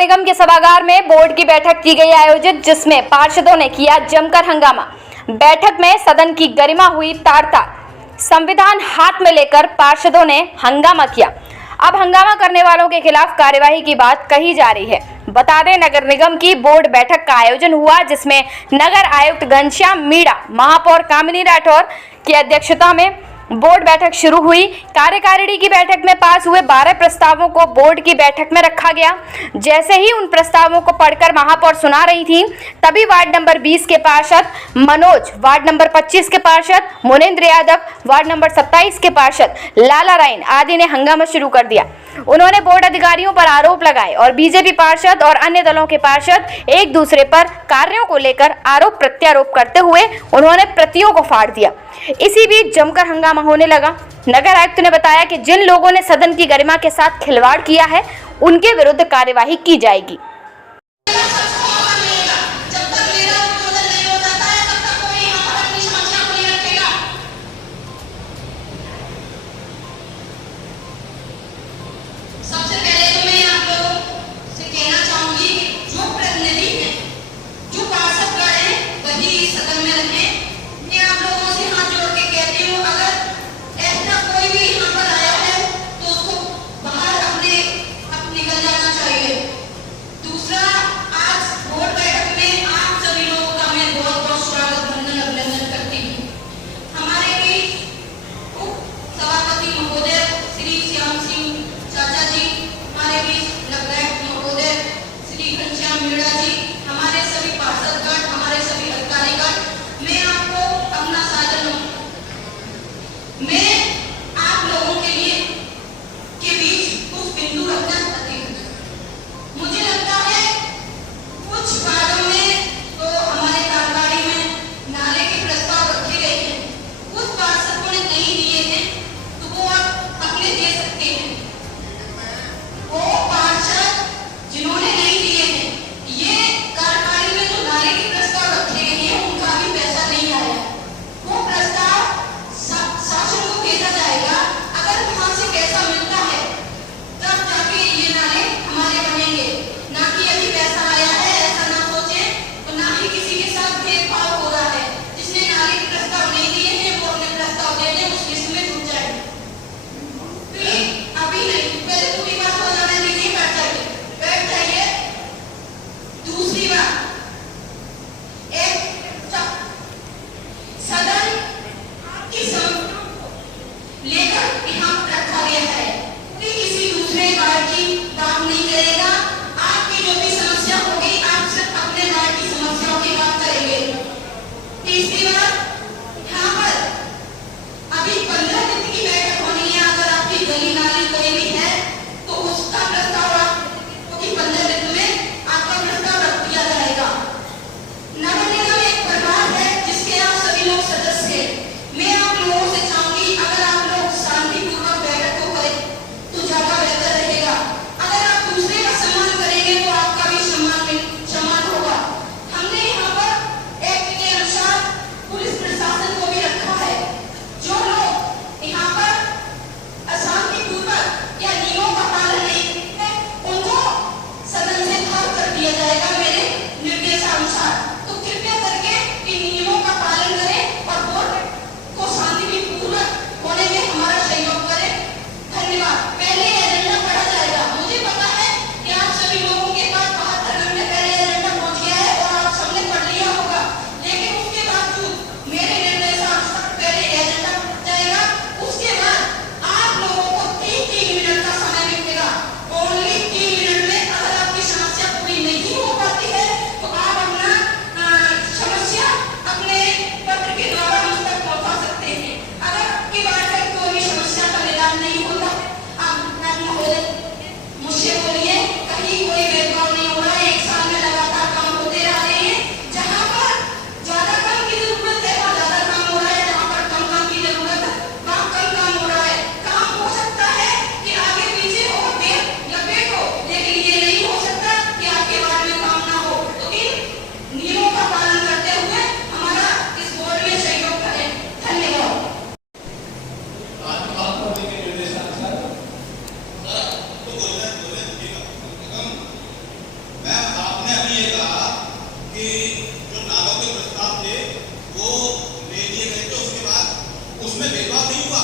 निगम के सभागार में बोर्ड की बैठक की गई आयोजित, जिसमें पार्षदों ने किया जमकर हंगामा। बैठक में सदन की गरिमा हुई तार-तार। संविधान हाथ में लेकर पार्षदों ने हंगामा किया। अब हंगामा करने वालों के खिलाफ कार्यवाही की बात कही जा रही है। बता दें, नगर निगम की बोर्ड बैठक का आयोजन हुआ, जिसमें नगर आयुक्त घनश्याम मीणा, महापौर कामिनी राठौर की अध्यक्षता में बोर्ड बैठक शुरू हुई। कार्यकारिणी की बैठक में पास हुए 12 प्रस्तावों को बोर्ड की बैठक में रखा गया। जैसे ही उन प्रस्तावों को पढ़कर महापौर सुना रही थी, तभी वार्ड नंबर 20 के पार्षद मनोज, वार्ड नंबर 25 के पार्षद मुनेंद्र यादव, वार्ड नंबर 27 के पार्षद लाला राइन आदि ने हंगामा शुरू कर दिया। उन्होंने बोर्ड अधिकारियों पर आरोप लगाए और बीजेपी पार्षद और अन्य दलों के पार्षद एक दूसरे पर कार्यों को लेकर आरोप प्रत्यारोप करते हुए उन्होंने प्रतियों को फाड़ दिया। इसी बीच जमकर हंगामा होने लगा। नगर आयुक्त ने बताया कि जिन लोगों ने सदन की गरिमा के साथ खिलवाड़ किया है, उनके विरुद्ध कार्यवाही की जाएगी। भी ये कहा कि जो नालों के प्रस्ताव थे वो ले लिए गए थे, उसके बाद उसमें भेदभाव नहीं हुआ।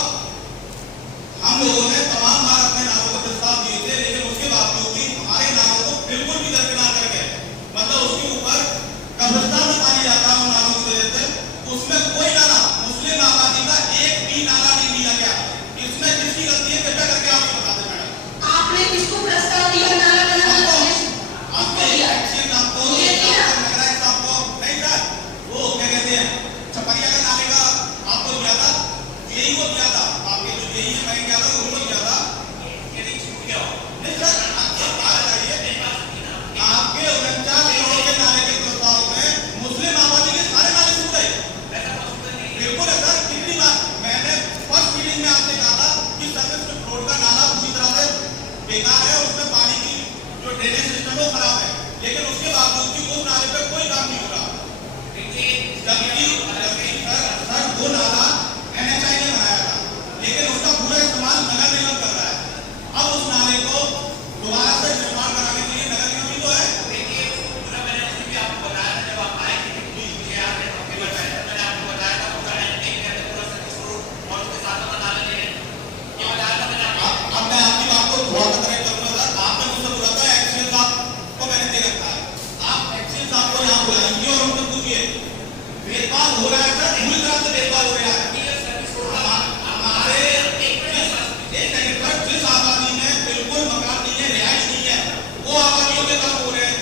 हम लोगों ने तमाम बार अपने नालों के प्रस्ताव दिए थे, लेकिन उसके बावजूद भी हमारे नालों को बिल्कुल भी दरकिनार कर गए। मतलब उसके ऊपर कब्रिस्तान में पानी जाता है उन नालों की वजह से, उसमें कोई नाला मुस्लिम आबादी का एक भी नाला नहीं लिया गया। इसमें किसकी गलती है कृपया करके आप बता दें मैडम। आपने किसको प्रस्ताव दिया नाला बनाने का? आपने एक्शन आपको नगरायुक्त आपको नहीं सर, वो क्या कहते हैं छपरिया का नाले का आपको दिया था, यही वो दिया था आपके जो यही है मैं क्या था उनको दिया था। नहीं सर आपके बात बताइए, आपके 49 करोड़ के नाले के प्रस्ताव में मुस्लिम आबादी के सारे नाले छूट गए। बिल्कुल है सर, कितनी बार मैंने फर्स्ट मीटिंग में आपसे कहा था कि सर्विस रोड का नाला पूरी तरह से बेकार है, उसमें पानी की जो ड्रेनेज सिस्टम है वो खराब है, लेकिन उसके बावजूद भी उस नाले पे कोई काम नहीं हो रहा। जबकि सर वो नाला NHI ने बनाया था, लेकिन उसका पूरा इस्तेमाल नगर निगम कर रहा है। अब उस नाले को दोबारा से निर्माण कराने के लिए नगर निगम ही तो है। अब मैं आपकी बात को थोड़ा सा करेक्ट करूंगा सर, आपने मुझसे बोला था एक्शन साहब को मैंने दे रखा है, आप एक्शन साहब को यहाँ बुलाएंगे और उनसे पूछिए भेदभाव हो रहा है सर, पूरी तरह से भेदभाव हो रहा है। हमारे एक सेकंड सर, जिस आबादी में बिल्कुल मकान नहीं है, रिहाइश नहीं है, वो आबादियों के काम हो रहे हैं।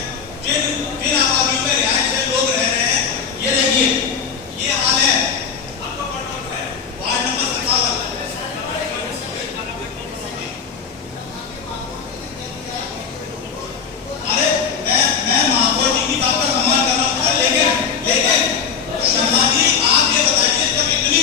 जिन आबादियों में रिहाइश है, लोग रह रहे हैं, ये देखिए ये हाल है। आपका वार्ड नंबर 57। अरे मैं महापौर जी की बात का सम्मान कर रहा हूँ, लेकिन शर्मा जी आप ये बताइए जब इतनी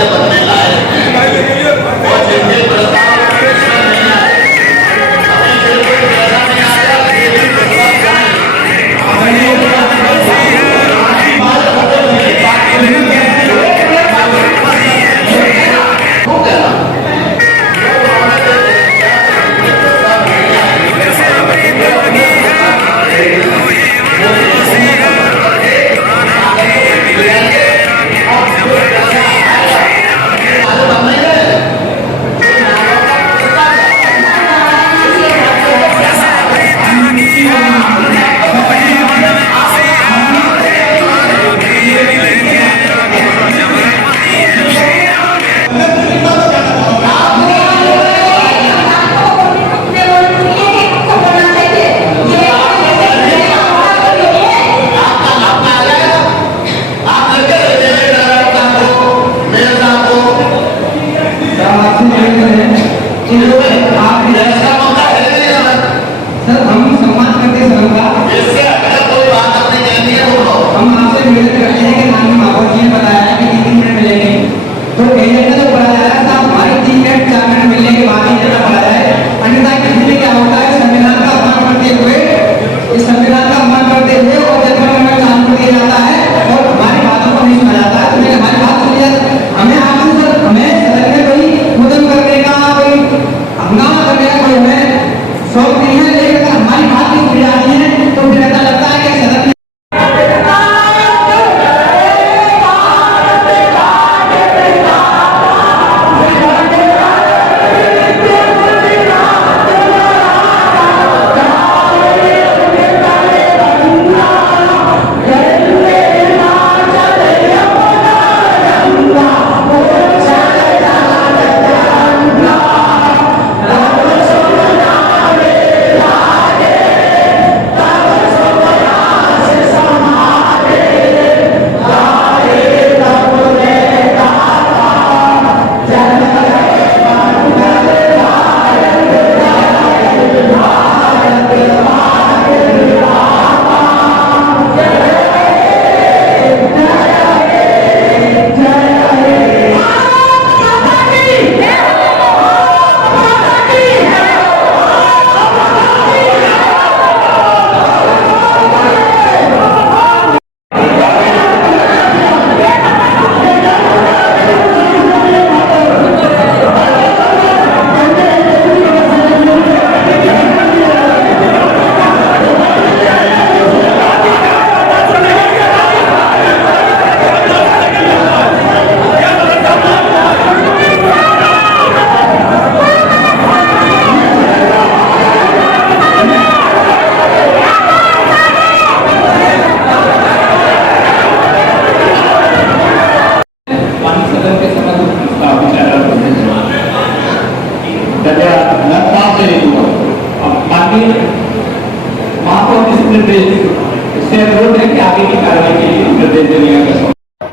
के बनने लायक हैं और जिनके प्रस्ताव नहीं आए, हमें बिल्कुल ऐसा नहीं आया कि ये प्रस्ताव सर हम सम्मान करते हैं सर का। इससे अगर कोई बात अपनी कहनी है तो हम आपसे निवेदन करते हैं कि नानी बाबू जी ने बताया है कि 3 मिनट मिलेंगे, तो एजेंट ने जो बताया है साहब हमारे 3 मिनट 4 मिनट मिलने के बाद ही एजेंट बताया है, अन्यथा किसी में क्या होता है संविधान का अपमान करते हुए, इस संविधान का अपमान करते हुए और जनगणना में चालू कर दिया जाता है और हमारी बातों को नहीं सुना जाता है। तो मैंने हमारी बात सुनी, हमें आपसे सर हमें सदन में कोई मुद्दम करने का, कोई हंगामा करने का कोई हमें शौक नहीं है, लेकिन अगर हमारी बात नहीं सुनी जाती है तो फिर ऐसा लगता है कि सदन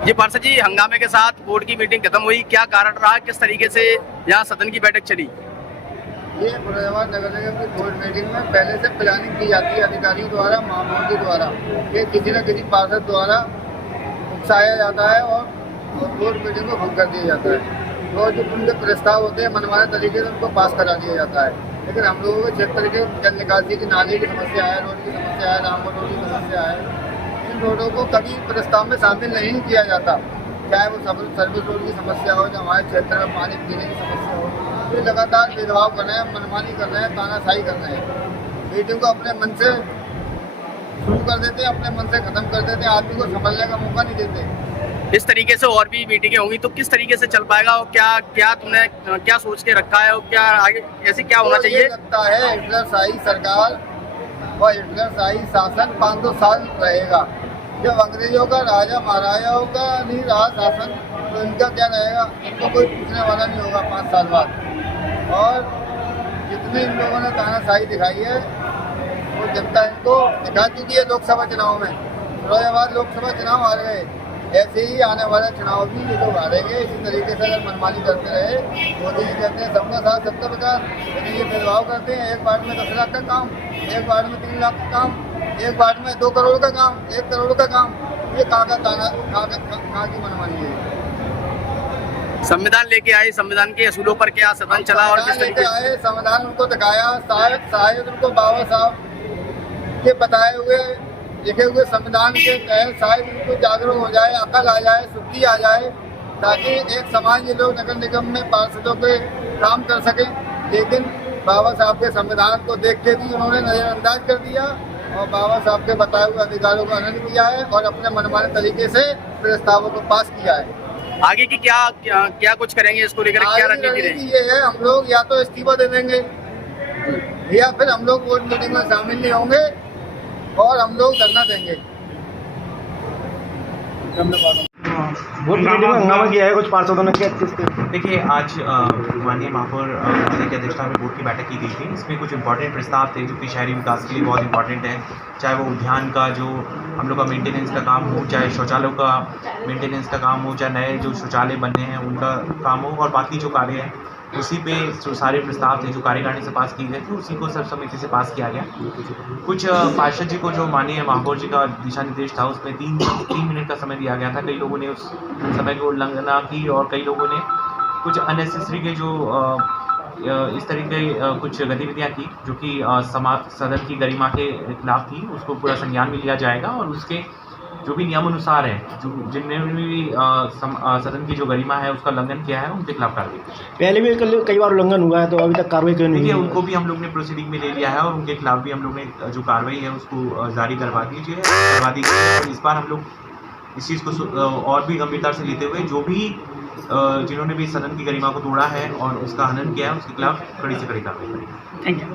जी पार्षद जी, हंगामे के साथ बोर्ड की मीटिंग खत्म हुई, क्या कारण रहा, किस तरीके से यहाँ सदन की बैठक चली? ये मुरादाबाद नगर निगम की बोर्ड मीटिंग में पहले से प्लानिंग की जाती है अधिकारियों द्वारा, महामंत्री द्वारा, कि किसी न किसी पार्षद द्वारा उकसाया जाता है और बोर्ड मीटिंग को भंग कर दिया जाता है। और जो उनके प्रस्ताव होते हैं मनमाने तरीके से उनको पास करा दिया जाता है। लेकिन हम लोगों के क्षेत्र के जल निकासी की नाले की समस्या है, रोड की समस्या है, रामपुर रोड की समस्या है, इन रोडों को कभी प्रस्ताव में शामिल नहीं किया जाता। चाहे वो सर्विस रोड की समस्या हो, जो हमारे क्षेत्र में पानी पीने की समस्या हो, तो लगातार भेदभाव कर रहे हैं, मनमानी कर रहे हैं, तानाशाही कर रहे हैं। मीटिंग को अपने मन से शुरू कर देते हैं, अपने मन से खत्म कर देते हैं, आदमी को संभलने का मौका नहीं देते। इस तरीके से और भी मीटिंगें होंगी तो किस तरीके से चल पाएगा, और क्या तुमने क्या सोच के रखा है, और क्या आगे ऐसे क्या होना चाहिए? लगता है हिटलरशाही सरकार और हिटलरशाही शासन 500 साल रहेगा। जब अंग्रेजों का राजा महाराजाओं का नहीं रहा शासन, तो इनका क्या रहेगा? इनको कोई पूछने वाला नहीं होगा 5 साल बाद। और जितने इन लोगों ने तानाशाही दिखाई है वो जनता इनको दिखा चुकी है। लोकसभा चुनाव में फिरोजाबाद लोकसभा चुनाव हार गए, ऐसे ही आने वाला चुनाव भी ये लोग हारेंगे। इसी तरीके से अगर मनमानी करते रहे, मोदी जी कहते हैं सबका साथ सबका विकास, लेकिन ये भेदभाव करते हैं। एक वार्ड में 10 लाख का काम, एक वार्ड में 3 लाख का काम, एक वार्ड में 2 करोड़ का काम, 1 करोड़ का काम, ये कहाँ की मनमानी है? संविधान लेके आए, संविधान के असूलों पर क्या सदन चला और किस संविधान तरीके लेके आए, संविधान उनको दिखाया, शायद उनको बाबा साहब के बताए हुए लिखे हुए संविधान के तहत शायद उनको जागरूक हो जाए, अकल आ जाए, शुद्धि आ जाए, ताकि एक समाज के लोग नगर निगम में पार्षदों के काम कर सकें। लेकिन बाबा साहब के संविधान को देख के भी उन्होंने नजरअंदाज कर दिया और बाबा साहब के बताए हुए अधिकारों का हनन किया है और अपने मनमाने तरीके से प्रस्तावों को पास किया है। आगे की क्या कुछ करेंगे, इसको लेकर क्या रणनीति रहेगी? ये है, हम लोग या तो इस्तीफा दे देंगे या फिर हम लोग बोर्ड मीटिंग में शामिल नहीं होंगे और हम लोग धरना देंगे। बोर्ड मीटिंग में हंगामा किया है कुछ पार्षदों ने, क्या देखिए, आज माननीय महापौर महोदय की अध्यक्षता में बोर्ड की बैठक की गई थी। इसमें कुछ इंपॉर्टेंट प्रस्ताव थे जो कि शहरी विकास के लिए बहुत इंपॉर्टेंट है, चाहे वो उद्यान का जो हम लोग का मेंटेनेंस का काम हो, चाहे शौचालयों का मेंटेनेंस का काम हो, चाहे नए जो शौचालय बनने हैं उनका काम हो, और बाकी जो कार्य है उसी पे जो सारे प्रस्ताव थे जो कार्यकारिणी से पास किए गए थे उसी को सर्वसम्मति से पास किया गया। कुछ पार्षद जी को जो माननीय महापौर जी का दिशा निर्देश था उसमें 3 मिनट का समय दिया गया था। कई लोगों ने उस समय की उल्लंघना की और कई लोगों ने कुछ अननेसेसरी के जो इस तरीके कुछ गतिविधियां की जो कि सदन की गरिमा के खिलाफ थी। उसको पूरा संज्ञान में लिया जाएगा और उसके जो भी नियमानुसार है, जो जिनने भी सदन की जो गरिमा है उसका उल्लंघन किया है उनके खिलाफ कार्रवाई की जाएगी। पहले भी कई बार उल्लंघन हुआ है तो अभी तक कार्रवाई क्यों नहीं देखिए, हुई? उनको भी हम लोग ने प्रोसीडिंग में ले लिया है और उनके खिलाफ भी हम लोग ने जो कार्रवाई है उसको जारी करवा दी गई है। और इस बार हम लोग इस चीज़ को और भी गंभीरता से लेते हुए जो भी जिन्होंने भी सदन की गरिमा को तोड़ा है और उसका हनन किया है उसके खिलाफ कड़ी से कड़ी कार्रवाई करेंगे। Thank you.